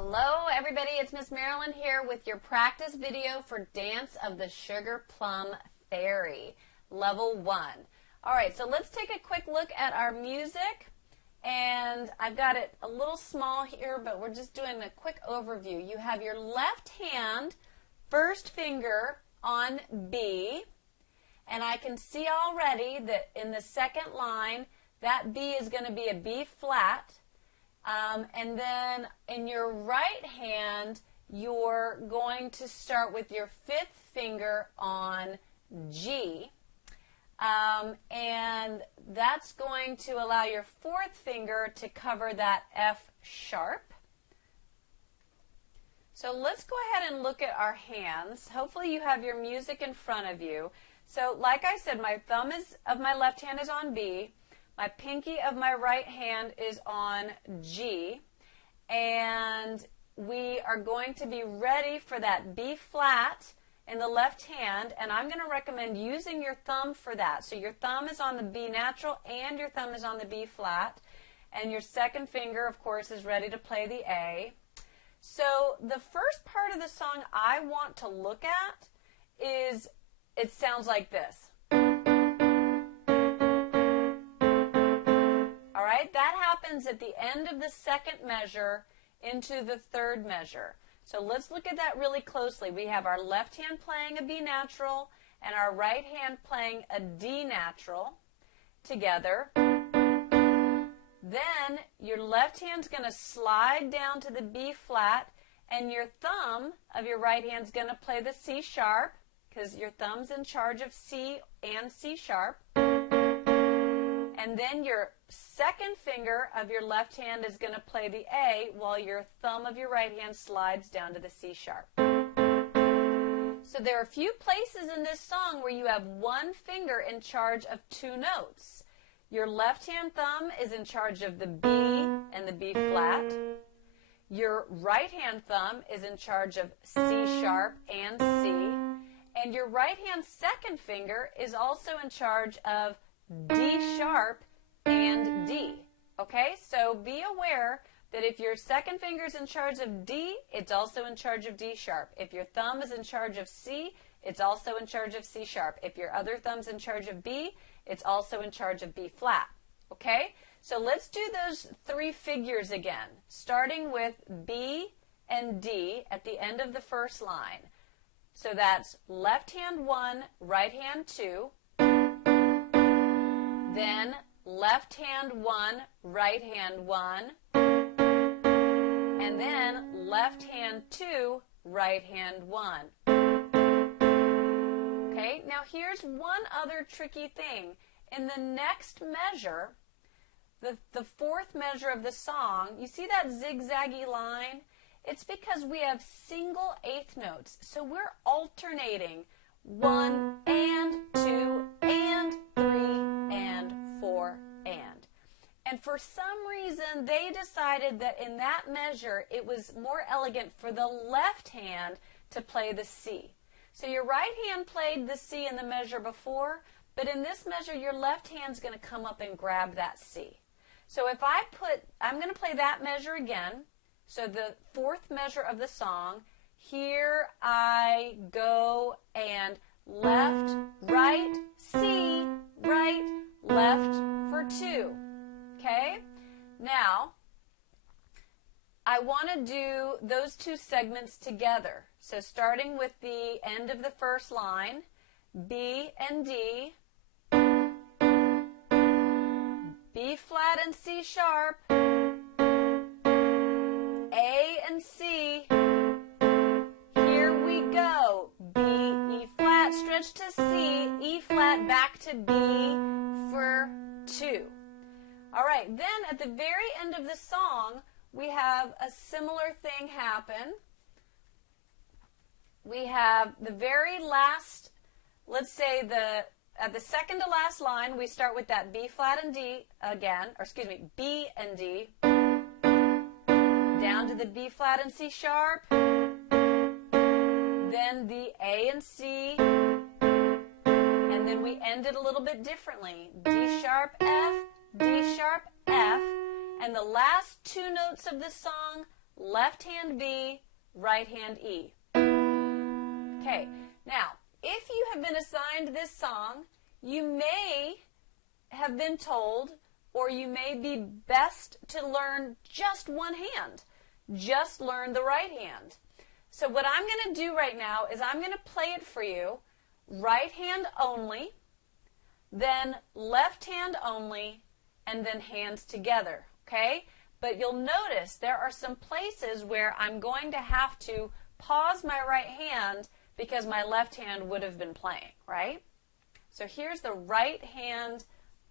Hello everybody, it's Miss Marilyn here with your practice video for Dance of the Sugar Plum Fairy, Level 1. Alright, so let's take a quick look at our music, and I've got it a little small here, but we're just doing a quick overview. You have your left hand, first finger on B, and I can see already that in the second line, that B is going to be a B flat. And then in your right hand, you're going to start with your fifth finger on G. And that's going to allow your fourth finger to cover that F sharp. So let's go ahead and look at our hands. Hopefully you have your music in front of you. So like I said, my thumb of my left hand is on B. My pinky of my right hand is on G, and we are going to be ready for that B flat in the left hand, and I'm going to recommend using your thumb for that. So your thumb is on the B natural and your thumb is on the B flat, and your second finger, of course, is ready to play the A. So the first part of the song I want to look at is, it sounds like this. Alright, that happens at the end of the second measure into the third measure. So let's look at that really closely. We have our left hand playing a B natural and our right hand playing a D natural together. Then your left hand's going to slide down to the B flat, and your thumb of your right hand's going to play the C sharp, because your thumb's in charge of C and C sharp. And then your second finger of your left hand is going to play the A, while your thumb of your right hand slides down to the C sharp. So there are a few places in this song where you have one finger in charge of two notes. Your left hand thumb is in charge of the B and the B flat. Your right hand thumb is in charge of C sharp and C. And your right hand second finger is also in charge of D sharp and D. Okay, so be aware that if your second finger is in charge of D, it's also in charge of D sharp. If your thumb is in charge of C, it's also in charge of C sharp. If your other thumb's in charge of B, it's also in charge of B flat. Okay, so let's do those three figures again, starting with B and D at the end of the first line. So that's left hand 1, right hand 2. Then left hand 1, right hand 1, and then left hand 2, right hand 1. Okay, now here's one other tricky thing. In the next measure, the fourth measure of the song, you see that zigzaggy line? It's because we have single eighth notes, so we're alternating 1 and 2 and 3 and 4 and. And for some reason, they decided that in that measure, it was more elegant for the left hand to play the C. So your right hand played the C in the measure before, but in this measure, your left hand's going to come up and grab that C. So if I'm going to play that measure again, so the fourth measure of the song, here I go, and left, right, C, right, left for 2. Okay? Now, I want to do those two segments together. So starting with the end of the first line, B and D, B flat and C sharp, A and C, here we go, B, E flat, stretch to C, E flat, back to B for 2. Alright, then at the very end of the song, we have a similar thing happen. We have the very last, let's say at the second to last line, we start with that B flat and D again, or excuse me, B and D, down to the B flat and C sharp, then the A and C, and then we end it a little bit differently, D sharp, F, D sharp, F, and the last two notes of the song left hand B, right hand E. Okay, now, if you have been assigned this song, you may have been told, or you may be best to learn just one hand. Just learn the right hand. So what I'm going to do right now is I'm going to play it for you, right hand only, then left hand only, and then hands together, okay? But you'll notice there are some places where I'm going to have to pause my right hand because my left hand would have been playing, right? So here's the right hand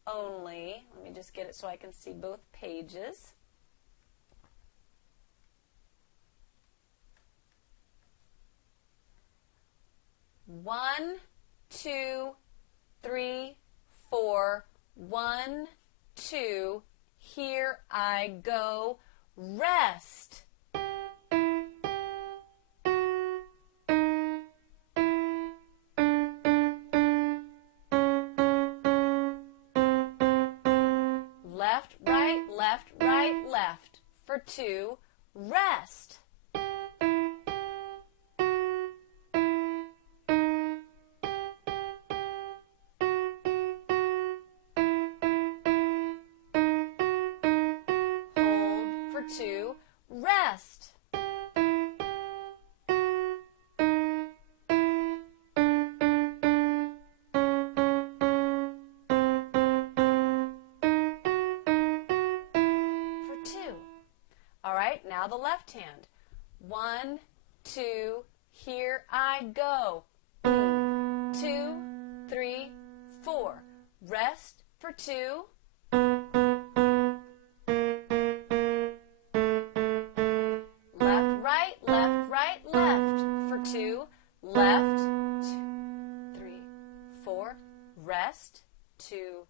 only. Let me just get it so I can see both pages. One, two, three, four. 1, 2, here I go, rest. Left, right, left. For 2, rest. To rest. For 2. All right, now the left hand. 1, 2, here I go. 2, 3, 4. Rest for 2. Left, 2, 3, 4, rest, 2,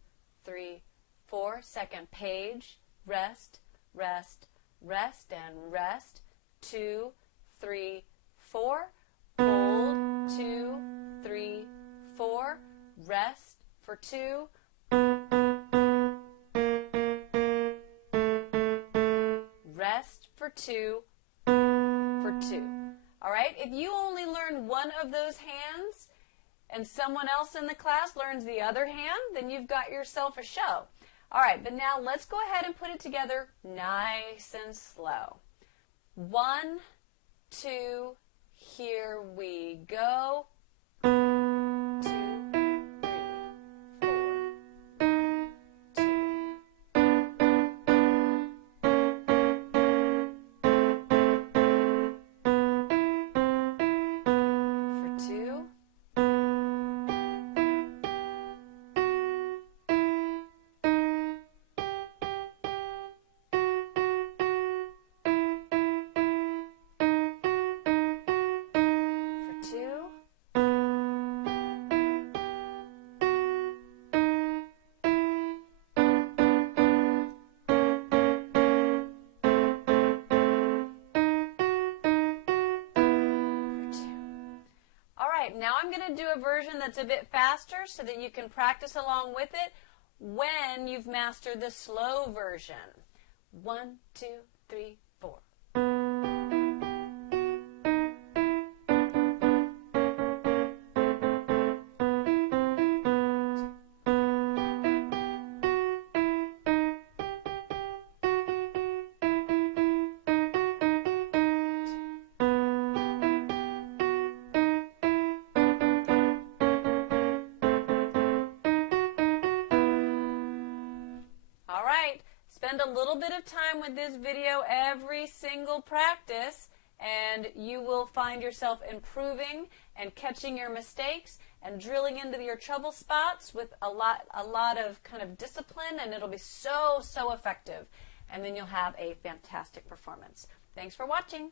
3, 4, second page, rest, rest, rest, and rest, 2, 3, 4, hold, 2, 3, 4, rest for 2, rest for 2, for 2. All right, if you only learn one of those hands and someone else in the class learns the other hand, then you've got yourself a show. All right, but now let's go ahead and put it together nice and slow. 1, 2, here we go. 2, 3, 4, 1, 2. Now I'm going to do a version that's a bit faster so that you can practice along with it when you've mastered the slow version. 1, 2, 3, 4. Spend a little bit of time with this video every single practice, and you will find yourself improving and catching your mistakes and drilling into your trouble spots with a lot of kind of discipline, and it'll be so effective. And then you'll have a fantastic performance. Thanks for watching.